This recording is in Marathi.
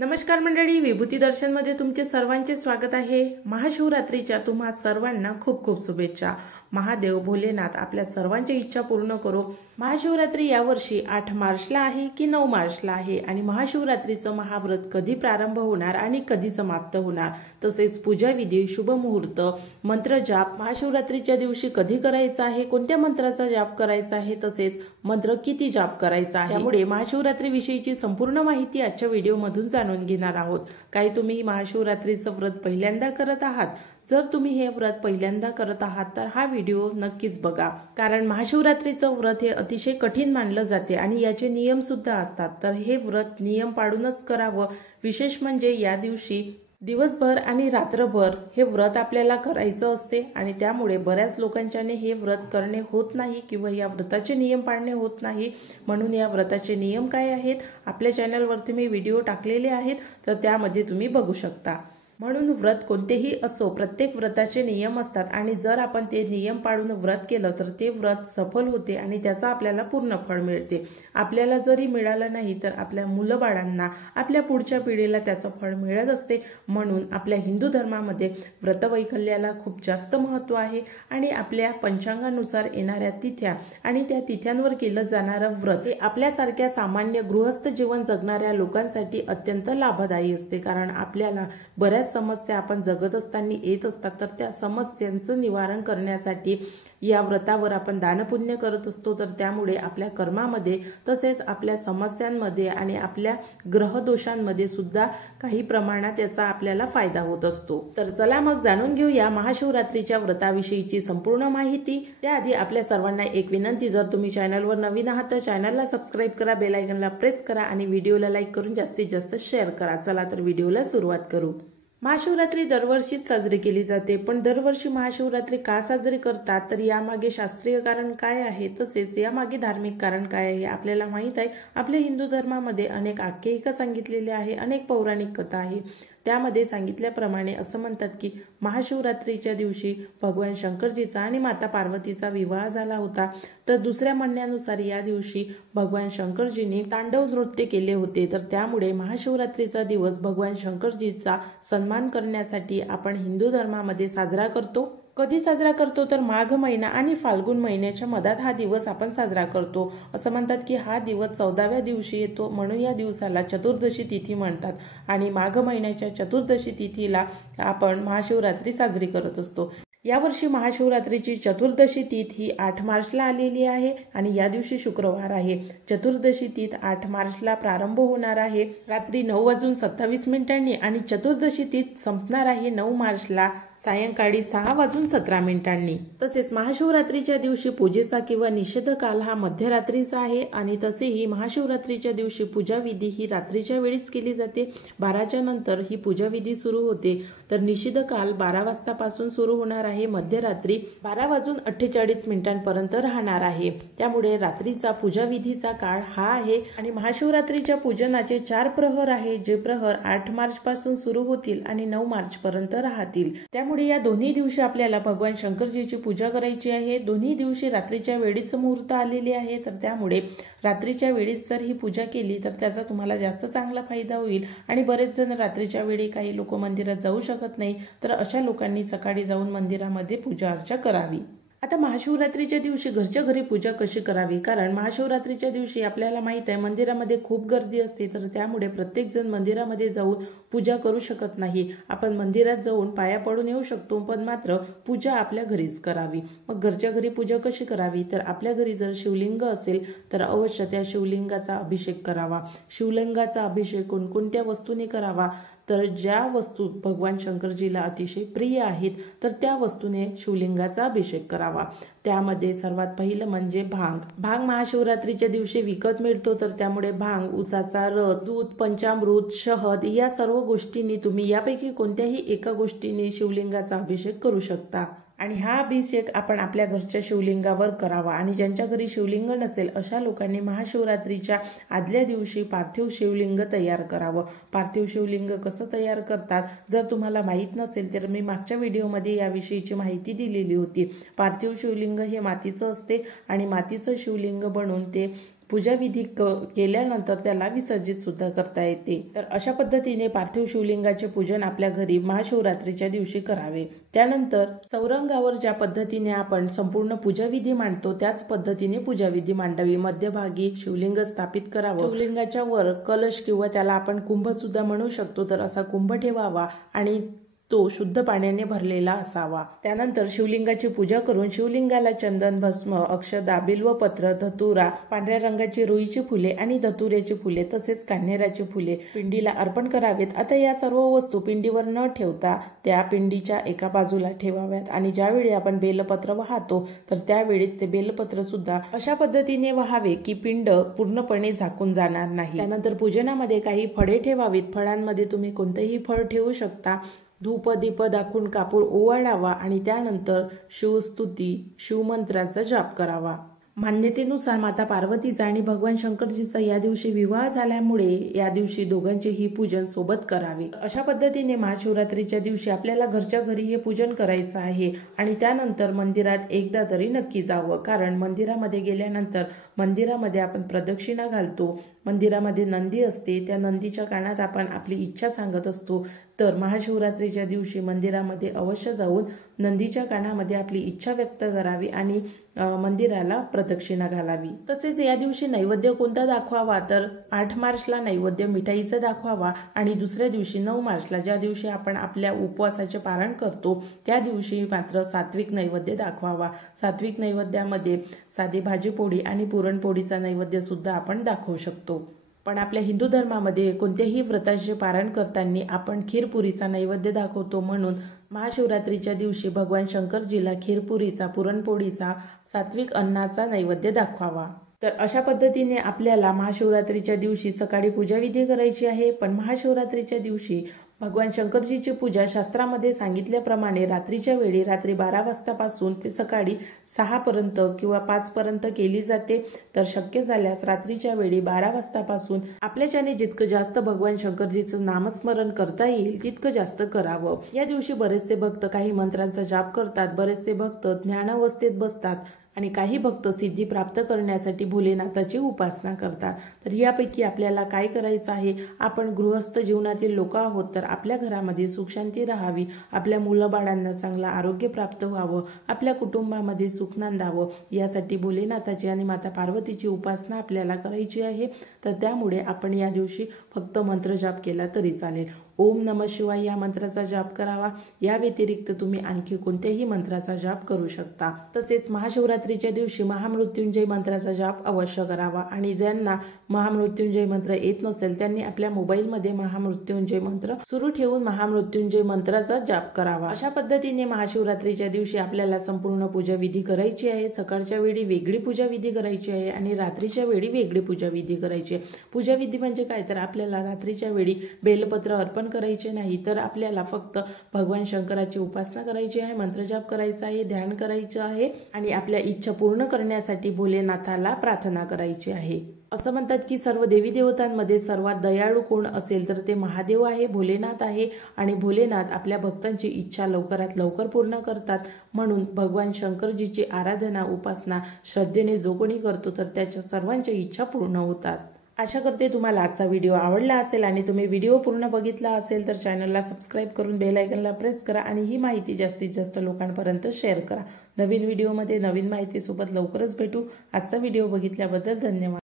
नमस्कार मंडळी, विभूती दर्शन मध्ये तुमचे सर्वांचे स्वागत आहे। महाशिवरात्रीच्या तुम्हा सर्वांना खूप खूप शुभेच्छा। महादेव भोलेनाथ आपल्या सर्वांची इच्छा पूर्ण करो। महाशिवरात्री यावर्षी 8 मार्चला आहे की 9 मार्चला आहे आणि महाशिवरात्रीचं महाव्रत कधी प्रारंभ होणार आणि कधी समाप्त होणार, तसेच पूजा विधी, शुभ मुहूर्त, मंत्र जाप महाशिवरात्रीच्या दिवशी कधी करायचा आहे, कोणत्या मंत्राचा जाप करायचा आहे, तसेच मंत्र किती जाप करायचा आहे, त्यामुळे महाशिवरात्री विषयीची संपूर्ण माहिती आजच्या व्हिडिओमधून जाणून घेणार आहोत। काही तुम्ही महाशिवरात्रीचं व्रत पहिल्यांदा करत आहात, जर तुम्ही हे व्रत पहिल्यांदा करत आहात तर हा व्हिडिओ नक्कीच बघा, कारण महाशिवरात्रीचं व्रत हे अतिशय कठीण मानलं जाते आणि याचे नियम सुद्धा असतात। तर हे व्रत नियम पाळूनच करावं। विशेष म्हणजे या दिवशी दिवसभर आणि रात्रभर हे व्रत आपल्याला करायचं असते आणि त्यामुळे बऱ्याच लोकांच्याने हे व्रत करणे होत नाही किंवा या व्रताचे नियम पाळणे होत नाही। म्हणून या व्रताचे नियम काय आहेत आपल्या चॅनलवरती मी व्हिडिओ टाकलेले आहेत, तर त्यामध्ये तुम्ही बघू शकता। म्हणून व्रत कोणतेही असो, प्रत्येक व्रताचे नियम असतात आणि जर आपण ते नियम पाळून व्रत केलं तर ते व्रत सफल होते आणि त्याचा आपल्याला पूर्ण फळ मिळते। आपल्याला जरी मिळालं नाही तर आपल्या मुलबाळांना, आपल्या पुढच्या पिढीला त्याचं फळ मिळत असते। म्हणून आपल्या हिंदू धर्मामध्ये व्रतवैकल्याला खूप जास्त महत्त्व आहे आणि आपल्या पंचांगानुसार येणाऱ्या तिथ्या आणि त्या तिथ्यांवर केलं जाणारं व्रत हे आपल्यासारख्या सामान्य गृहस्थ जीवन जगणाऱ्या लोकांसाठी अत्यंत लाभदायी असते, कारण आपल्याला बऱ्याच समस्या आपण जगत असताना येत असतात, तर त्या समस्यांचं निवारण करण्यासाठी या व्रतावर आपण दानपुण्य करत असतो। तर त्यामुळे आपल्या कर्मामध्ये, तसेच आपल्या समस्यांमध्ये आणि आपल्या ग्रहदोषांमध्ये सुद्धा काही प्रमाणात याचा आपल्याला फायदा होत असतो। तर चला मग जाणून घेऊया महाशिवरात्रीच्या व्रताविषयीची संपूर्ण माहिती। त्याआधी आपल्या सर्वांना एक विनंती, जर तुम्ही चॅनलवर नवीन आहात तर चॅनलला सबस्क्राईब करा, बेल आयकॉनला प्रेस करा आणि व्हिडिओला लाईक करून जास्तीत जास्त शेअर करा। चला तर व्हिडिओला सुरुवात करू। महाशिवरात्री दरवर्षीच साजरी केली जाते, पण दरवर्षी महाशिवरात्री का साजरी करतात, तर यामागे शास्त्रीय कारण काय आहे, तसेच यामागे धार्मिक कारण काय आहे आपल्याला माहित आहे। आपल्या हिंदू धर्मामध्ये अनेक आख्यायिका सांगितलेल्या आहे, अनेक पौराणिक कथा आहे। त्यामध्ये सांगितल्याप्रमाणे असं म्हणतात की महाशिवरात्रीच्या दिवशी भगवान शंकरजीचा आणि माता पार्वतीचा विवाह झाला होता। तर दुसऱ्या म्हणण्यानुसार या दिवशी भगवान शंकरजींनी तांडव नृत्य केले होते। तर त्यामुळे महाशिवरात्रीचा दिवस भगवान शंकरजीचा सन्मान करण्यासाठी आपण हिंदू धर्मामध्ये साजरा करतो। कधी साजरा करतो तर माघ महिना आणि फाल्गुन महिन्याच्या मधात हा दिवस आपण साजरा करतो। असं म्हणतात की हा दिवस 14व्या दिवशी येतो, म्हणून या दिवसाला चतुर्दशी तिथी म्हणतात आणि माघ महिन्याच्या चतुर्दशी तिथीला आपण महाशिवरात्री साजरी करत असतो। यावर्षी महाशिवरात्रीची चतुर्दशी तिथी ही 8 मार्चला आलेली आहे आणि या दिवशी शुक्रवार आहे। चतुर्दशी तिथी 8 मार्चला प्रारंभ होणार आहे रात्री 9:27 आणि चतुर्दशी तिथी संपणार आहे 9 मार्चला सायंकाळी 6:17। तसेच महाशिवरात्रीच्या दिवशी पूजेचा किंवा निषेध काल हा मध्यरात्रीचा आहे आणि तसेही महाशिवरात्रीच्या दिवशी पूजा विधी ही रात्रीच्या वेळीच केली जाते। 12च्या नंतर ही पूजा विधी सुरू होते। तर निषेध काल 12 वाजतापासून सुरू होणार आहे, मध्यरात्री 12:48 पर्यंत राहणार आहे। त्यामुळे रात्रीचा पूजा विधीचा काळ हा आहे आणि महाशिवरात्रीच्या पूजनाचे 4 प्रहर आहे, जे प्रहर 8 मार्च पासून सुरू होतील आणि 9 मार्च पर्यंत राहतील। त्यामुळे या दोन्ही दिवशी आपल्याला भगवान शंकरजीची पूजा करायची आहे। दोन्ही दिवशी रात्रीच्या वेळीच मुहूर्त आलेले आहे, तर त्यामुळे रात्रीच्या वेळीच जर ही पूजा केली तर त्याचा तुम्हाला जास्त चांगला फायदा होईल। आणि बरेच जण रात्रीच्या वेळी, काही लोक मंदिरात जाऊ शकत नाही, तर अशा लोकांनी सकाळी जाऊन मंदिरामध्ये पूजा अर्चा करावी। आता महाशिवरात्रीच्या दिवशी घरच्या घरी पूजा कशी करावी, कारण महाशिवरात्रीच्या दिवशी आपल्याला माहित आहे मंदिरामध्ये खूप गर्दी असते, तर त्यामुळे प्रत्येक जण मंदिरामध्ये जाऊन पूजा करू शकत नाही। आपण मंदिरात जाऊन पाया पडून येऊ शकतो, पण मात्र पूजा आपल्या घरीच करावी। मग घरच्या घरी पूजा कशी करावी, तर आपल्या घरी जर शिवलिंग असेल तर अवश्य त्या शिवलिंगाचा अभिषेक करावा। शिवलिंगाचा अभिषेक कोणकोणत्या वस्तूंनी करावा, तर ज्या वस्तू भगवान शंकरजीला अतिशय प्रिय आहेत तर त्या वस्तूने शिवलिंगाचा अभिषेक करावा। त्यामध्ये सर्वात पहिलं म्हणजे भांग महाशिवरात्रीच्या दिवशी विकत मिळतो, तर त्यामुळे भांग, उसाचा रस, दूध, पंचामृत, शहद या सर्व गोष्टींनी तुम्ही यापैकी कोणत्याही एका गोष्टींनी शिवलिंगाचा अभिषेक करू शकता आणि हा अभिषेक आपण आपल्या घरच्या शिवलिंगावर करावा। आणि ज्यांच्या घरी शिवलिंग नसेल अशा लोकांनी महाशिवरात्रीच्या आदल्या दिवशी पार्थिव शिवलिंग तयार करावं। पार्थिव शिवलिंग कसं तयार करतात जर तुम्हाला माहित नसेल तर मी मागच्या व्हिडिओमध्ये याविषयीची माहिती दिलेली होती। पार्थिव शिवलिंग हे मातीचं असते आणि मातीचं शिवलिंग बनवून ते पूजाविधी केल्यानंतर त्याला विसर्जित सुद्धा करता येते। तर अशा पद्धतीने पार्थिव शिवलिंगाचे पूजन आपल्या घरी महाशिवरात्रीच्या दिवशी करावे। त्यानंतर चौरंगावर ज्या पद्धतीने आपण संपूर्ण पूजाविधी मांडतो त्याच पद्धतीने पूजाविधी मांडावी। मध्यभागी शिवलिंग स्थापित करावं, शिवलिंगाच्या वर कलश किंवा त्याला आपण कुंभ सुद्धा म्हणू शकतो, तर असा कुंभ ठेवावा आणि तो शुद्ध पाण्याने भरलेला असावा। त्यानंतर शिवलिंगाची पूजा करून शिवलिंगाला चंदन, भस्म, अक्षदा, बिल्वपत्र, धतुरा, पांढऱ्या रंगाची रुईची फुले आणि धतुऱ्याची फुले तसेच कान्हेराची फुले पिंडीला अर्पण करावेत। आता या सर्व वस्तू पिंडीवर न ठेवता त्या पिंडीच्या एका बाजूला ठेवाव्यात आणि ज्यावेळी आपण बेलपत्र वाहतो तर त्यावेळेस ते बेलपत्र सुद्धा अशा पद्धतीने वाहावे की पिंड पूर्णपणे झाकून जाणार नाही। त्यानंतर पूजनामध्ये काही फळे ठेवावीत। फळांमध्ये तुम्ही कोणतेही फळ ठेवू शकता। धूप दीप दाखवून कापूर ओवाळावा आणि त्यानंतर शिवस्तुती शिवमंत्राचा जाप करावा। मान्यतेनुसार माता पार्वतीचा आणि भगवान शंकरजीचा या दिवशी विवाह झाल्यामुळे या दिवशी दोघांचेही पूजन सोबत करावे। अशा पद्धतीने महाशिवरात्रीच्या दिवशी आपल्याला घरच्या घरी हे पूजन करायचं आहे आणि त्यानंतर मंदिरात एकदा तरी नक्की जावं, कारण मंदिरामध्ये गेल्यानंतर मंदिरामध्ये आपण प्रदक्षिणा घालतो। मंदिरामध्ये नंदी असते, त्या नंदीच्या कानात आपण आपली इच्छा सांगत असतो। तर महाशिवरात्रीच्या दिवशी मंदिरामध्ये अवश्य जाऊन नंदीच्या कानामध्ये आपली इच्छा व्यक्त करावी आणि मंदिराला प्रदक्षिणा घालावी। तसेच या दिवशी नैवेद्य कोणता दाखवावा, तर 8 मार्चला नैवेद्य मिठाईचा दाखवावा आणि दुसऱ्या दिवशी 9 मार्चला ज्या दिवशी आपण आपल्या उपवासाचे पारण करतो त्या दिवशी मात्र सात्विक नैवेद्य दाखवावा। सात्विक नैवेद्यामध्ये साधी भाजी पोळी आणि पुरणपोळीचा नैवेद्य सुद्धा आपण दाखवू शकतो। पण आपल्या हिंदू धर्मामध्ये कोणत्याही व्रताचे पारण करताना आपण खीरपुरीचा नैवेद्य दाखवतो, म्हणून महाशिवरात्रीच्या दिवशी भगवान शंकरजीला खीरपुरीचा, पुरणपोळीचा, सात्विक अन्नाचा नैवेद्य दाखवावा। तर अशा पद्धतीने आपल्याला महाशिवरात्रीच्या दिवशी सकाळी पूजाविधी करायची आहे। पण महाशिवरात्रीच्या दिवशी भगवान शंकरजीची पूजा शास्त्रामध्ये सांगितल्याप्रमाणे रात्रीच्या वेळी रात्री 12 वाजतापासून ते सकाळी 6 पर्यंत किंवा 5 पर्यंत केली जाते। तर शक्य झाल्यास रात्रीच्या वेळी 12 वाजतापासून आपल्याच्याने जितकं जास्त भगवान शंकरजीचं नामस्मरण करता येईल तितकं जास्त करावं। या दिवशी बरेचसे भक्त काही मंत्रांचा जाप करतात, बरेचसे भक्त ज्ञानावस्थेत बसतात आणि काही भक्त सिद्धी प्राप्त करण्यासाठी भोलेनाथाची उपासना करतात। तर यापैकी आपल्याला काय करायचं आहे, आपण गृहस्थ जीवनातील लोक आहोत, तर आपल्या घरामध्ये सुखशांती राहावी, आपल्या मुलाबाळांना चांगलं आरोग्य प्राप्त व्हावं, आपल्या कुटुंबामध्ये सुख नांदावं, यासाठी भोलेनाथाची आणि माता पार्वतीची उपासना आपल्याला करायची आहे। तर त्यामुळे आपण या दिवशी फक्त मंत्र जाप केला तरी चालेल। ओम नमः शिवाय या मंत्राचा जाप करावा। या व्यतिरिक्त तुम्ही आणखी कोणत्याही मंत्राचा जाप करू शकता। तसेच महाशिवरात्रीच्या दिवशी महामृत्युंजय मंत्राचा जाप अवश्य करावा आणि ज्यांना महामृत्युंजय मंत्र येत नसेल त्यांनी आपल्या मोबाईलमध्ये महामृत्युंजय मंत्र सुरू ठेवून महामृत्युंजय मंत्राचा जाप करावा। अशा पद्धतीने महाशिवरात्रीच्या दिवशी आपल्याला संपूर्ण पूजाविधी करायची आहे। सकाळच्या वेळी वेगळी पूजाविधी करायची आहे आणि रात्रीच्या वेळी वेगळी पूजाविधी करायची आहे। पूजाविधी म्हणजे काय, तर आपल्याला रात्रीच्या वेळी बेलपत्र अर्पण करायचे नाही, तर आपल्याला फक्त भगवान शंकराची उपासना करायची आहे, मंत्रजाप करायचा आहे, ध्यान करायचं आहे आणि आपल्या इच्छा पूर्ण करण्यासाठी भोलेनाथाला प्रार्थना करायची आहे। असं म्हणतात की सर्व देवी देवतांमध्ये सर्वात दयाळू कोण असेल तर ते महादेव आहे, भोलेनाथ आहे आणि भोलेनाथ आपल्या भक्तांची इच्छा लवकरात लवकर पूर्ण करतात। म्हणून भगवान शंकरजीची आराधना उपासना श्रद्धेने जो कोणी करतो तर त्याच्या सर्वांच्या इच्छा पूर्ण होतात। आशा करते तुम्हाला आजचा व्हिडिओ आवडला असेल आणि तुम्ही व्हिडिओ पूर्ण बघितला असेल तर चॅनलला सबस्क्राईब करून बेल आयकॉनला प्रेस करा आणि ही माहिती जास्तीत जास्त लोकांपर्यंत शेअर करा। नवीन व्हिडिओमध्ये नवीन माहितीसोबत लवकरच भेटू। आजचा व्हिडिओ बघितल्याबद्दल धन्यवाद।